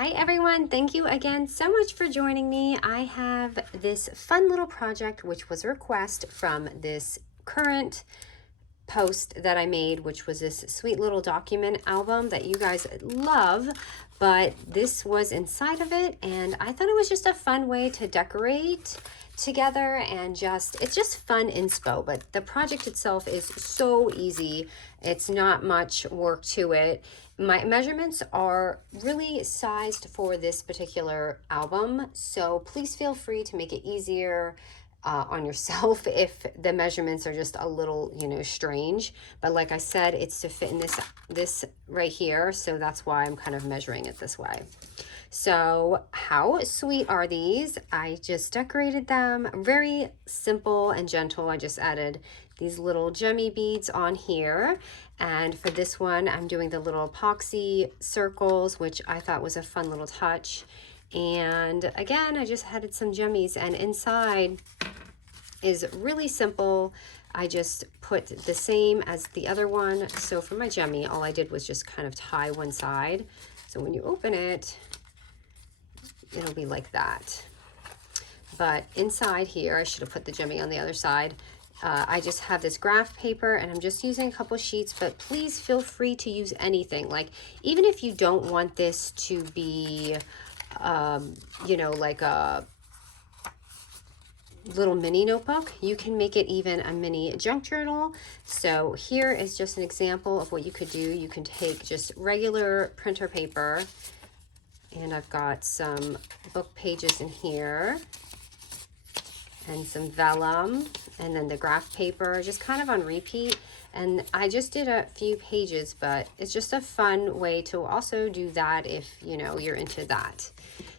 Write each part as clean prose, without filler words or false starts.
Hi everyone, thank you again so much for joining me. I have this fun little project which was a request from this current post that I made, which was this sweet little document album that you guys love, but this was inside of it and I thought it was just a fun way to decorate together and it's just fun inspo. But the project itself is so easy. It's not much work to it. My measurements are really sized for this particular album, so please feel free to make it easier on yourself if the measurements are just a little, strange. But like I said, it's to fit in this right here, so that's why I'm kind of measuring it this way. So how sweet are these? I just decorated them very simple and gentle. I just added these little gemmy beads on here. And for this one, I'm doing the little epoxy circles, which I thought was a fun little touch. And again, I just added some gemmies, and inside is really simple. I just put the same as the other one. So for my gemmy, all I did was just kind of tie one side. So when you open it, it'll be like that. But inside here, I should have put the gemmy on the other side. I just have this graph paper and I'm just using a couple sheets, but please feel free to use anything. Like, even if you don't want this to be, like a little mini notebook, you can make it even a mini junk journal. So here is just an example of what you could do. You can take just regular printer paper, and I've got some book pages in here and some vellum, and then the graph paper just kind of on repeat. And I just did a few pages, but it's just a fun way to also do that if you're into that.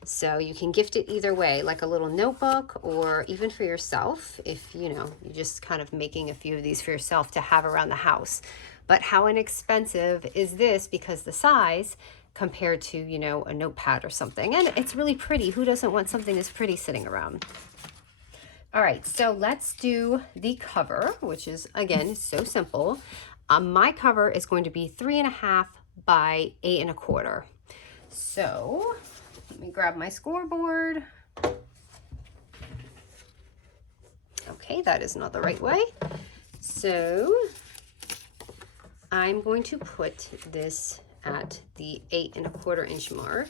So you can gift it either way, like a little notebook, or even for yourself if you're just kind of making a few of these for yourself to have around the house. But how inexpensive is this, because the size compared to a notepad or something, and it's really pretty. Who doesn't want something that's pretty sitting around? All right, so let's do the cover, which is, again, so simple. My cover is going to be 3.5 by 8.25. So let me grab my scoreboard. Okay, that is not the right way. So I'm going to put this at the 8.25 inch mark.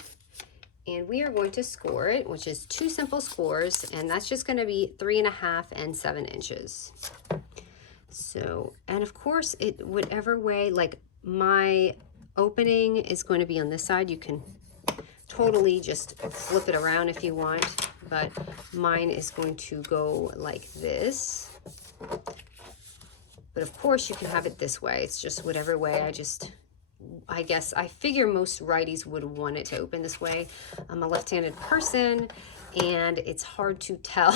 And we are going to score it, which is 2 simple scores, and that's just going to be 3.5 and 7 inches. So, and of course, it whatever way, like my opening is going to be on this side. You can totally just flip it around if you want, but mine is going to go like this. But of course, you can have it this way. It's just whatever way. I guess I figure most righties would want it to open this way. I'm a left-handed person, and it's hard to tell,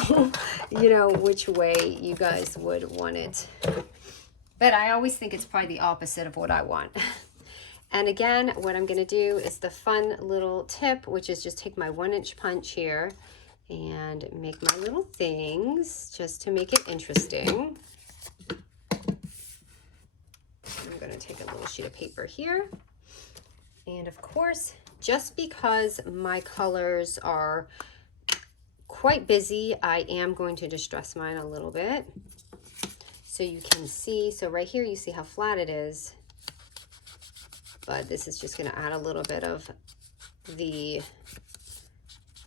which way you guys would want it. But I always think it's probably the opposite of what I want. And again, what I'm going to do is the fun little tip, which is just take my 1-inch punch here and make my little things just to make it interesting. I'm going to take a little sheet of paper here. And of course, just because my colors are quite busy, I am going to distress mine a little bit so you can see. So right here, you see how flat it is. But this is just going to add a little bit of the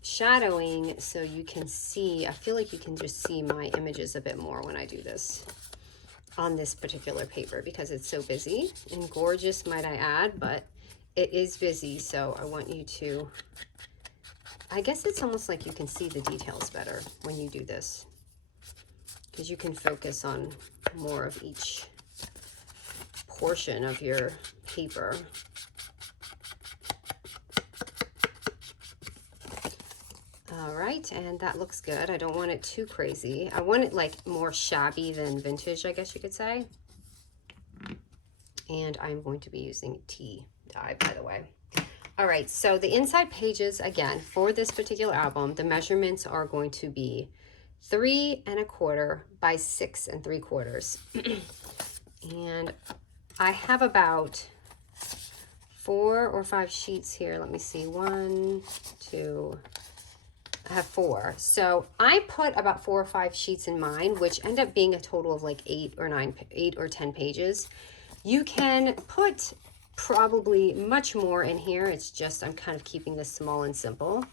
shadowing so you can see. I feel like you can just see my images a bit more when I do this on this particular paper, because it's so busy and gorgeous, might I add, but it is busy. So I want you to, I guess it's almost like you can see the details better when you do this, because you can focus on more of each portion of your paper. All right, and that looks good. I don't want it too crazy. I want it like more shabby than vintage, I guess you could say. And I'm going to be using tea dye, by the way. All right, so the inside pages, again, for this particular album, the measurements are going to be 3.25 by 6.75. And I have about 4 or 5 sheets here. Let me see. 1, 2, I have 4. So I put about 4 or 5 sheets in mine, which end up being a total of like 8 or 10 pages. You can put probably much more in here. It's just I'm kind of keeping this small and simple.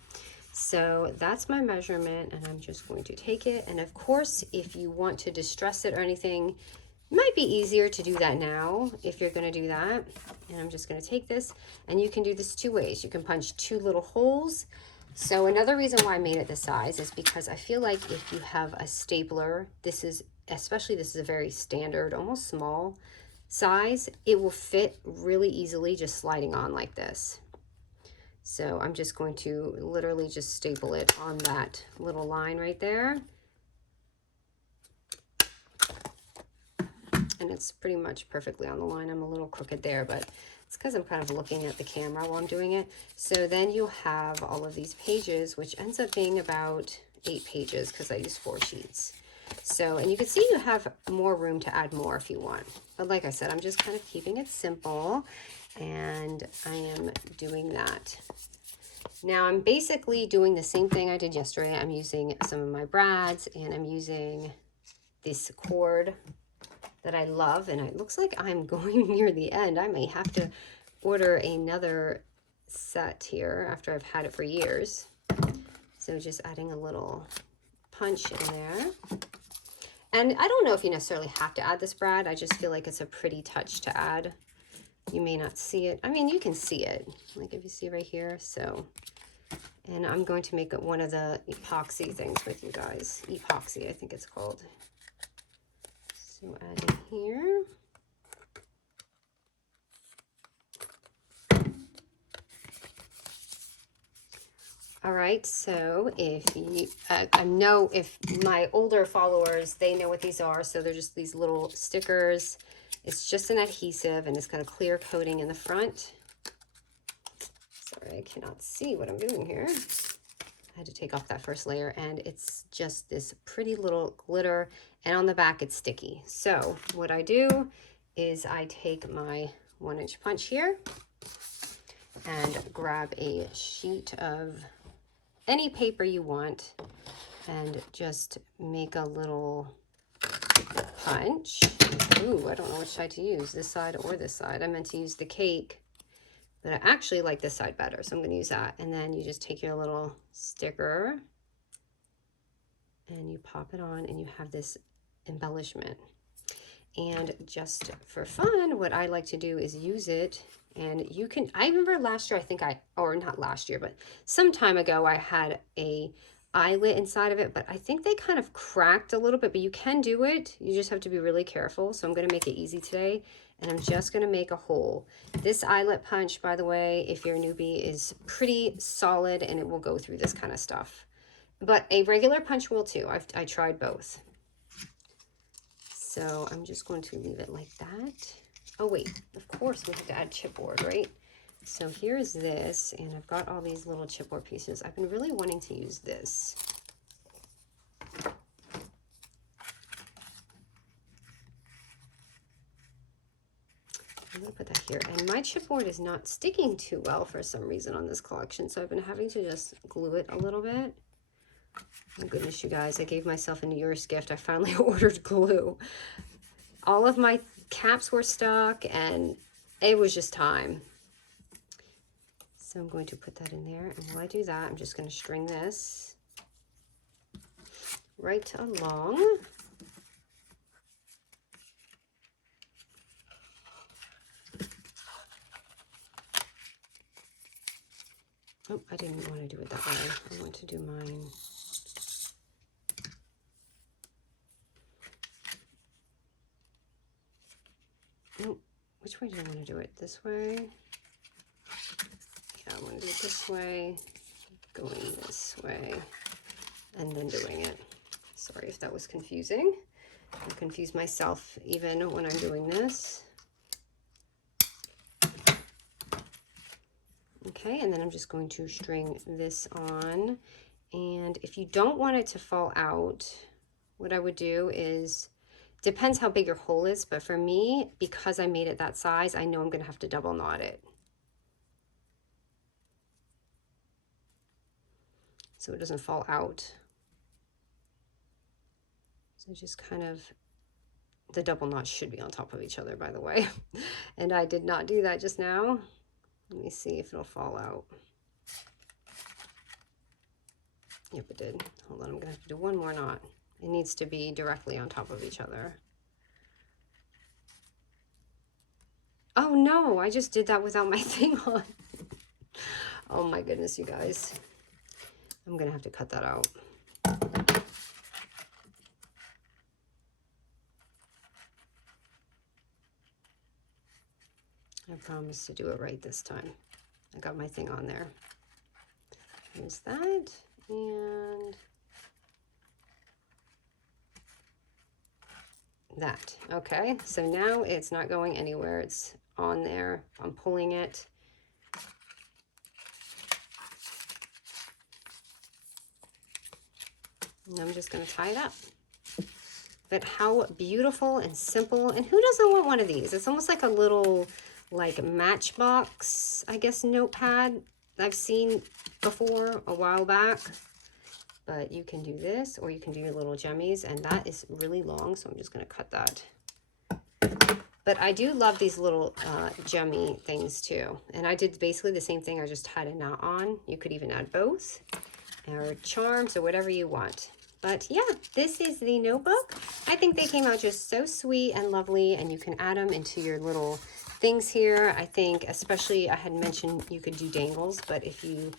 So that's my measurement, and I'm just going to take it. And of course, if you want to distress it or anything, it might be easier to do that now if you're going to do that. And I'm just going to take this, and you can do this 2 ways. You can punch 2 little holes. So another reason why I made it this size is because I feel like if you have a stapler, this is a very standard, almost small size, it will fit really easily just sliding on like this. So I'm just going to literally just staple it on that little line right there. And it's pretty much perfectly on the line. I'm a little crooked there, but it's because I'm kind of looking at the camera while I'm doing it. So then you'll have all of these pages, which ends up being about 8 pages because I use 4 sheets. So, and you can see you have more room to add more if you want. But like I said, I'm just kind of keeping it simple, and I am doing that. Now I'm basically doing the same thing I did yesterday. I'm using some of my brads, and I'm using this cord that I love, and it looks like I'm going near the end. I may have to order another set here after I've had it for years. So just adding a little punch in there. And I don't know if you necessarily have to add this brad. I just feel like it's a pretty touch to add. You may not see it. I mean, you can see it, like if you see right here. So, and I'm going to make one of the epoxy things with you guys. Epoxy, I think it's called. So add in here. All right, so if you, I know if my older followers, they know what these are. So they're just these little stickers. It's just an adhesive, and it's got a clear coating in the front. Sorry, I cannot see what I'm doing here. I had to take off that first layer, and it's just this pretty little glitter, and on the back it's sticky. So what I do is I take my 1-inch punch here and grab a sheet of any paper you want and just make a little punch. Ooh, I don't know which side to use, this side or this side. I meant to use the cake, but I actually like this side better, so I'm going to use that. And then you just take your little sticker and you pop it on, and you have this embellishment. And just for fun, what I like to do is use it. And you can, I remember last year, or not last year, but some time ago, I had a eyelet inside of it, but I think they kind of cracked a little bit, but you can do it. You just have to be really careful. So I'm going to make it easy today, and I'm just going to make a hole. This eyelet punch, by the way, if you're a newbie, is pretty solid, and it will go through this kind of stuff. But a regular punch will too. I tried both. So I'm just going to leave it like that. Oh wait, of course we have to add chipboard, right? So here's this, and I've got all these little chipboard pieces. I've been really wanting to use this. I'm gonna put that here, and my chipboard is not sticking too well for some reason on this collection, so I've been having to just glue it a little bit. Oh goodness, you guys, I gave myself a New Year's gift. I finally ordered glue. All of my caps were stuck, and it was just time. So I'm going to put that in there, and while I do that, I'm just going to string this right along. Oh, I didn't want to do it that way. I want to do mine. Oh, which way do I want to do it? This way? Yeah, I want to do it this way, going this way, and then doing it. Sorry if that was confusing. I confuse myself even when I'm doing this. Okay, and then I'm just going to string this on. And if you don't want it to fall out, what I would do is, depends how big your hole is, but for me, because I made it that size, I know I'm going to have to double knot it. so it doesn't fall out. So just kind of, the double knots should be on top of each other, by the way. And I did not do that just now. Let me see if it'll fall out. Yep, it did. Hold on, I'm gonna have to do one more knot. It needs to be directly on top of each other. Oh no, I just did that without my thing on. Oh my goodness, you guys. I'm gonna have to cut that out. I promise to do it right this time. I got my thing on there. There's that, and that. Okay, so now it's not going anywhere. It's on there. I'm pulling it. And I'm just going to tie it up. But how beautiful and simple. And who doesn't want one of these? It's almost like a little, like, Matchbox, I guess, notepad I've seen before a while back. But you can do this, or you can do your little jemmies, and that is really long, so I'm just going to cut that. But I do love these little jemmy things too. And I did basically the same thing. I just tied a knot on. You could even add bows or charms or whatever you want. But yeah, this is the notebook. I think they came out just so sweet and lovely, and you can add them into your little things here. I think especially, I had mentioned you could do dangles, but if you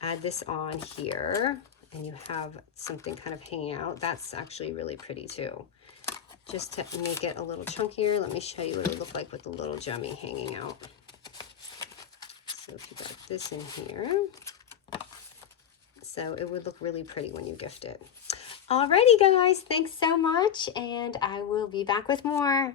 add this on here and you have something kind of hanging out, that's actually really pretty too. Just to make it a little chunkier, let me show you what it would look like with the little jemmy hanging out. So if you got this in here, so it would look really pretty when you gift it. Alrighty guys, thanks so much, and I will be back with more.